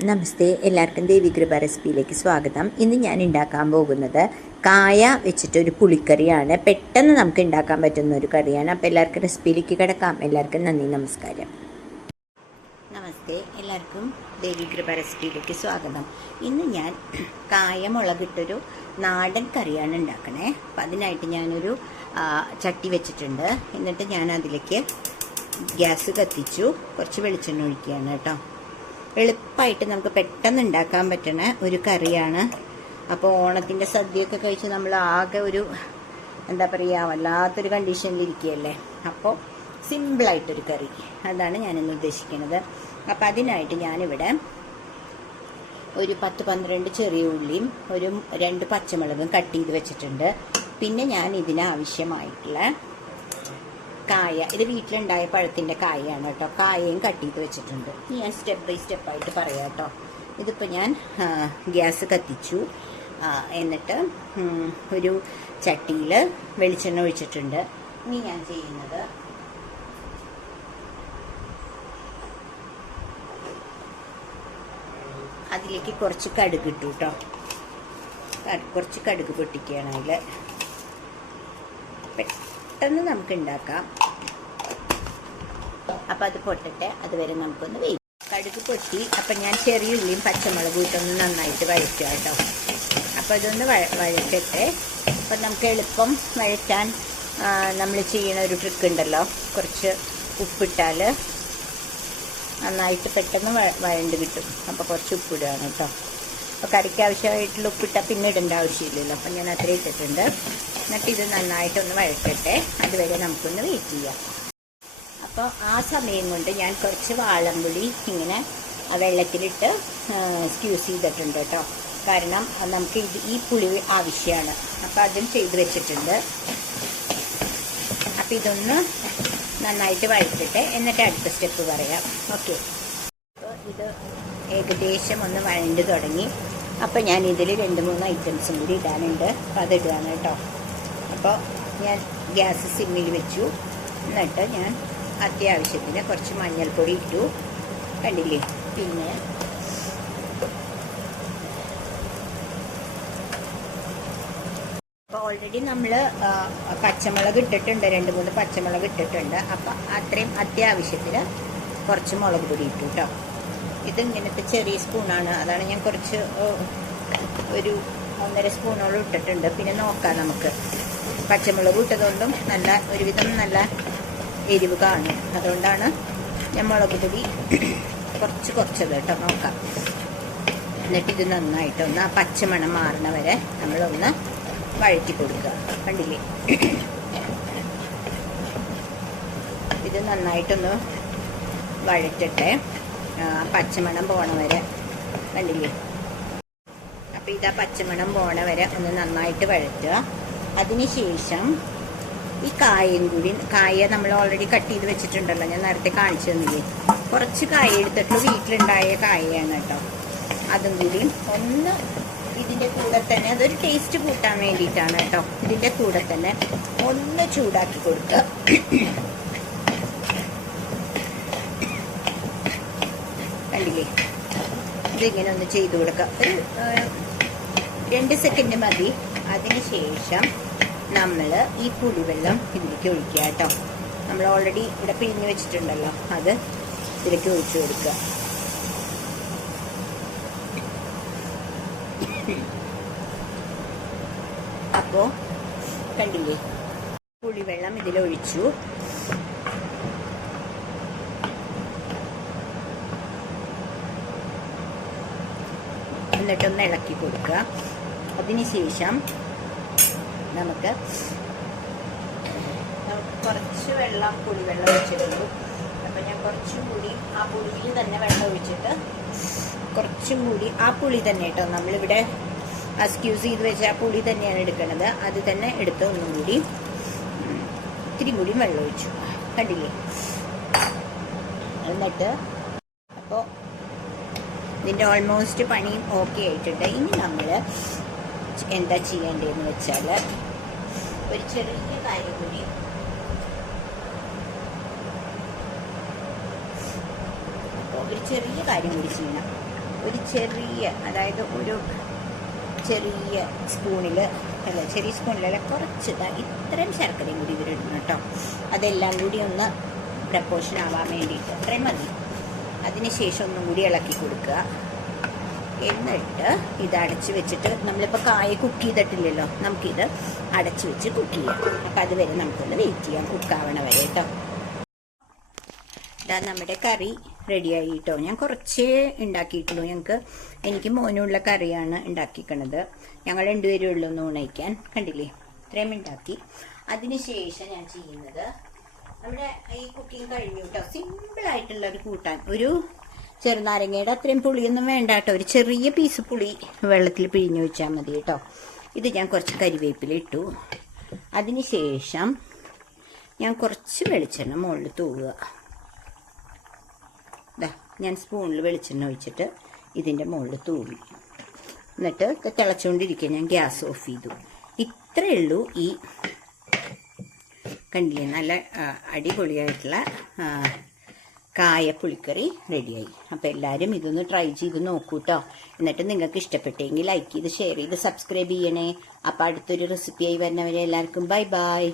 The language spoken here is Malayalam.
നമസ്തേ, എല്ലാവർക്കും ദേവികൃപ റെസിപ്പിയിലേക്ക് സ്വാഗതം. ഇന്ന് ഞാൻ ഉണ്ടാക്കാൻ പോകുന്നത് കായ വെച്ചിട്ടൊരു പുളിക്കറിയാണ്. പെട്ടെന്ന് നമുക്ക് ഉണ്ടാക്കാൻ പറ്റുന്ന ഒരു കറിയാണ്. അപ്പോൾ എല്ലാവർക്കും റെസിപ്പിയിലേക്ക് കിടക്കാം. എല്ലാവർക്കും നന്ദി, നമസ്കാരം. നമസ്തേ, എല്ലാവർക്കും ദേവികൃപ റെസിപ്പിയിലേക്ക് സ്വാഗതം. ഇന്ന് ഞാൻ കായ മുളകിട്ടൊരു നാടൻ കറിയാണ് ഉണ്ടാക്കണേ. അപ്പം അതിനായിട്ട് ഞാനൊരു ചട്ടി വെച്ചിട്ടുണ്ട്. എന്നിട്ട് ഞാൻ അതിലേക്ക് ഗ്യാസ് കത്തിച്ചു, കുറച്ച് വെളിച്ചെണ്ണ ഒഴിക്കുകയാണ് കേട്ടോ. എളുപ്പമായിട്ട് നമുക്ക് പെട്ടെന്ന് ഉണ്ടാക്കാൻ പറ്റുന്ന ഒരു കറിയാണ്. അപ്പോൾ ഓണത്തിൻ്റെ സദ്യയൊക്കെ കഴിച്ച് നമ്മൾ ആകെ ഒരു എന്താ പറയുക, വല്ലാത്തൊരു കണ്ടീഷനിലിരിക്കുകയല്ലേ. അപ്പോൾ സിമ്പിളായിട്ടൊരു കറി, അതാണ് ഞാനിന്ന് ഉദ്ദേശിക്കുന്നത്. അപ്പം അതിനായിട്ട് ഞാനിവിടെ ഒരു 10-12 ചെറിയ ഉള്ളിയും ഒരു 2 പച്ചമുളകും കട്ട് ചെയ്ത് വെച്ചിട്ടുണ്ട്. പിന്നെ ഞാൻ ഇതിനാവശ്യമായിട്ടുള്ള കായ, ഇത് വീട്ടിലുണ്ടായ പഴത്തിൻ്റെ കായയാണ് കേട്ടോ. കായയും കട്ട് ചെയ്ത് വെച്ചിട്ടുണ്ട്. ഞാൻ സ്റ്റെപ്പ് ബൈ സ്റ്റെപ്പായിട്ട് പറയാം കേട്ടോ. ഇതിപ്പോൾ ഞാൻ ഗ്യാസ് കത്തിച്ചു. എന്നിട്ട് ഒരു ചട്ടിയിൽ വെളിച്ചെണ്ണ ഒഴിച്ചിട്ടുണ്ട്. ഇനി ഞാൻ ചെയ്യുന്നത് അതിലേക്ക് കുറച്ച് കടുക് ഇട്ടു കേട്ടോ. കുറച്ച് കടുക് പൊട്ടിക്കുകയാണ്. അതിൽ പെട്ടെന്ന് നമുക്ക് ഉണ്ടാക്കാം. അപ്പം അത് പൊട്ടട്ടെ, അതുവരെ നമുക്കൊന്ന് വെയിറ്റ്. കടുക് പൊട്ടി. അപ്പം ഞാൻ ചെറിയ ഉള്ളിയും പച്ചമുളകും ഇട്ടൊന്ന് നന്നായിട്ട് വഴറ്റുക കേട്ടോ. അപ്പം അതൊന്ന് വഴറ്റട്ടെ. അപ്പം നമുക്ക് എളുപ്പം വഴറ്റാൻ നമ്മൾ ചെയ്യണ ഒരു ട്രിക്ക് ഉണ്ടല്ലോ. കുറച്ച് ഉപ്പിട്ടാൽ നന്നായിട്ട് പെട്ടെന്ന് വഴണ്ട് കിട്ടും. അപ്പോൾ കുറച്ച് ഉപ്പിടുകയാണ് കേട്ടോ. അപ്പോൾ കറിക്ക് ആവശ്യമായിട്ടുള്ള ഉപ്പിട്ടാൽ പിന്നെ ഇടേണ്ട ആവശ്യമില്ലല്ലോ. അപ്പം ഞാൻ അത്രയും ഇട്ടിട്ടുണ്ട്. എന്നിട്ട് ഇത് നന്നായിട്ടൊന്ന് വഴറ്റട്ടെ, അതുവരെ നമുക്കൊന്ന് വെയിറ്റ് ചെയ്യാം. അപ്പോൾ ആ സമയം കൊണ്ട് ഞാൻ കുറച്ച് വാളംപുളി ഇങ്ങനെ വെള്ളത്തിലിട്ട് സ്ക്യൂസ് ചെയ്തിട്ടുണ്ട് കേട്ടോ. കാരണം നമുക്ക് ഈ പുളി ആവശ്യമാണ്. അപ്പോൾ അതും ചെയ്ത് വെച്ചിട്ടുണ്ട്. അപ്പോൾ ഇതൊന്ന് നന്നായിട്ട് വഴറ്റിട്ട് എന്നിട്ട് അടുത്ത സ്റ്റെപ്പ് പറയാം. ഓക്കെ, അപ്പോൾ ഇത് ഏകദേശം ഒന്ന് വഴണ്ട് തുടങ്ങി. അപ്പോൾ ഞാൻ ഇതിൽ 2-3 ഐറ്റംസും കൂടി ഇടാനുണ്ട്. അപ്പോൾ അതിടുകയാണ് കേട്ടോ. അപ്പോൾ ഞാൻ ഗ്യാസ് സിമ്മിൽ വെച്ചു. എന്നിട്ട് ഞാൻ അത്യാവശ്യത്തിന് കുറച്ച് മഞ്ഞൾപ്പൊടി ഇട്ടു, കണ്ടില്ലേ. പിന്നെ അപ്പോൾ ഓൾറെഡി നമ്മൾ പച്ചമുളക് ഇട്ടിട്ടുണ്ട്, 2-3 പച്ചമുളക് ഇട്ടിട്ടുണ്ട്. അപ്പം അത്രയും അത്യാവശ്യത്തിന് കുറച്ച് മുളക് പൊടി ഇട്ടു കേട്ടോ. ഇതിങ്ങനത്തെ ചെറിയ സ്പൂണാണ്, അതാണ് ഞാൻ കുറച്ച് ഒരു 1.5 സ്പൂണോളം ഇട്ടിട്ടുണ്ട്. പിന്നെ നോക്കാം, നമുക്ക് പച്ചമുളക് ഇട്ടതുകൊണ്ടും നല്ല ഒരുവിധം നല്ല എരിവ് കാണും. അതുകൊണ്ടാണ് ഞാൻ മുളക് പൊടി കുറച്ചത് കേട്ടോ. നോക്കാം. എന്നിട്ട് ഇത് നന്നായിട്ടൊന്ന് ആ പച്ചമണം മാറണ വരെ നമ്മളൊന്ന് വഴറ്റി കൊടുക്കുക. കണ്ടില്ലേ, ഇത് നന്നായിട്ടൊന്ന് വഴറ്റട്ടെ, പച്ചമണം പോണ വരെ. കണ്ടില്ലേ. അപ്പോൾ ഇതാ പച്ചമണം പോണ വരെ ഒന്ന് നന്നായിട്ട് വഴറ്റുക. അതിനുശേഷം ഈ കായ നമ്മൾ ഓൾറെഡി കട്ട് ചെയ്ത് വെച്ചിട്ടുണ്ടല്ലോ, ഞാൻ നേരത്തെ കാണിച്ചു തന്നില്ലേ. കുറച്ച് കായ എടുത്തിട്ട് വീട്ടിലുണ്ടായ കായയാണ് കേട്ടോ. അതും കൂടി ഒന്ന് ഇതിൻ്റെ കൂടെ തന്നെ, അതൊരു ടേസ്റ്റ് കൂട്ടാൻ വേണ്ടിയിട്ടാണ് കേട്ടോ. ഇതിൻ്റെ കൂടെ തന്നെ ഒന്ന് ചൂടാക്കി കൊടുക്കുക. കണ്ടില്ലേ, ഇതിങ്ങനെ ഒന്ന് ചെയ്ത് കൊടുക്കുക. ഒരു 2 സെക്കൻഡ് മതി. അതിനുശേഷം നമ്മൾ ഈ പുളിവെള്ളം ഇതിലേക്ക് ഒഴിക്കുക കേട്ടോ. നമ്മൾ ഓൾറെഡി ഇവിടെ പിഴിഞ്ഞ് വെച്ചിട്ടുണ്ടല്ലോ, അത് ഇതിലേക്ക് ഒഴിച്ചു കൊടുക്കുക. അപ്പോൾ കണ്ടില്ലേ, പുളിവെള്ളം ഇതിലൊഴിച്ചു. എന്നിട്ടൊന്ന് ഇളക്കി കൊടുക്കുക. അതിനുശേഷം നമുക്ക് കുറച്ച് പുളിവെള്ളം ഒഴിച്ചിട്ടുള്ളൂ. അപ്പം ഞാൻ കുറച്ചും കൂടി ആ പുളിയിൽ തന്നെ വെള്ളം ഒഴിച്ചിട്ട് കുറച്ചും കൂടി ആ പുളി തന്നെ കേട്ടോ, നമ്മളിവിടെ സ്ക്യൂസ് ചെയ്ത് വെച്ച ആ പുളി തന്നെയാണ് എടുക്കുന്നത്. അത് തന്നെ എടുത്ത് ഒന്നും കൂടി ഇത്തിരി കൂടി വെള്ളം ഒഴിച്ചു. കണ്ടില്ലേ. എന്നിട്ട് അപ്പോൾ ഇതിൻ്റെ ഓൾമോസ്റ്റ് പണിയും ഓക്കെ ആയിട്ടുണ്ട്. ഇനി നമ്മൾ എന്താ ചെയ്യേണ്ടതെന്ന് വെച്ചാൽ ഒരു ചെറിയ കാര്യം കൂടി ഒരു ചെറിയ കാര്യം കൂടി ചെയ്യണം. ഒരു ചെറിയ, അതായത് ഒരു ചെറിയ സ്പൂണിൽ, ചെറിയ സ്പൂണിലല്ല, കുറച്ച് ഇത്രയും ശർക്കരയും കൂടി ഇതിലിടണം കേട്ടോ. അതെല്ലാം കൂടി ഒന്ന് പ്രപ്പോർഷൻ ആവാൻ വേണ്ടിയിട്ട് അത്രയും മതി. അതിനുശേഷം ഒന്നും കൂടി ഇളക്കി കൊടുക്കുക. എന്നിട്ട് ഇത് അടച്ച് വെച്ചിട്ട്, നമ്മളിപ്പോൾ കായ കുക്ക് ചെയ്തിട്ടില്ലല്ലോ, നമുക്കിത് അടച്ച് വെച്ച് കുക്ക് ചെയ്യാം. അപ്പം അതുവരെ നമുക്കൊന്ന് വെയിറ്റ് ചെയ്യാം, കുക്കാവണ വരെ കേട്ടോ. ഇതാ നമ്മുടെ കറി റെഡിയായി കേട്ടോ. ഞാൻ കുറച്ചേ ഉണ്ടാക്കിയിട്ടുള്ളൂ. എനിക്ക് മോനുള്ള കറിയാണ് ഉണ്ടാക്കിക്കണത്. ഞങ്ങൾ രണ്ടുപേരും ഉള്ളൂ ഒന്ന് ഉണയിക്കാൻ. കണ്ടില്ലേ, ഇത്രയും ഉണ്ടാക്കി. അതിനുശേഷം ഞാൻ ചെയ്യുന്നത്, നമ്മുടെ ഈ കുക്കിംഗ് കഴിഞ്ഞു കേട്ടോ. സിമ്പിളായിട്ടുള്ള ഒരു കൂട്ടാൻ, ഒരു ചെറുനാരങ്ങയുടെ അത്രയും പുളിയൊന്നും വേണ്ട കേട്ടോ. ഒരു ചെറിയ പീസ് പുളി വെള്ളത്തിൽ പിഴിഞ്ഞു വെച്ചാൽ മതി കേട്ടോ. ഇത് ഞാൻ കുറച്ച് കരിവേപ്പില ഇട്ടു. അതിനുശേഷം ഞാൻ കുറച്ച് വെളിച്ചെണ്ണ മുകളിൽ തൂവുക. ഞാൻ സ്പൂണിൽ വെളിച്ചെണ്ണ ഒഴിച്ചിട്ട് ഇതിൻ്റെ മുകളിൽ തൂവി. എന്നിട്ട് തിളച്ചുകൊണ്ടിരിക്കുക. ഞാൻ ഗ്യാസ് ഓഫ് ചെയ്തു. ഇത്രയേ ഉള്ളൂ. ഈ കണ്ടില്ലേ, നല്ല അടിപൊളിയായിട്ടുള്ള കായ പുളിക്കറി റെഡിയായി. അപ്പോൾ എല്ലാവരും ഇതൊന്ന് ട്രൈ ചെയ്ത് നോക്കൂ കേട്ടോ. എന്നിട്ട് നിങ്ങൾക്ക് ഇഷ്ടപ്പെട്ടെങ്കിൽ ലൈക്ക് ചെയ്ത് ഷെയർ ചെയ്ത് സബ്സ്ക്രൈബ് ചെയ്യണേ. അപ്പോൾ അടുത്തൊരു റെസിപ്പിയായി വരുന്നവരെ എല്ലാവർക്കും ബൈ ബൈ.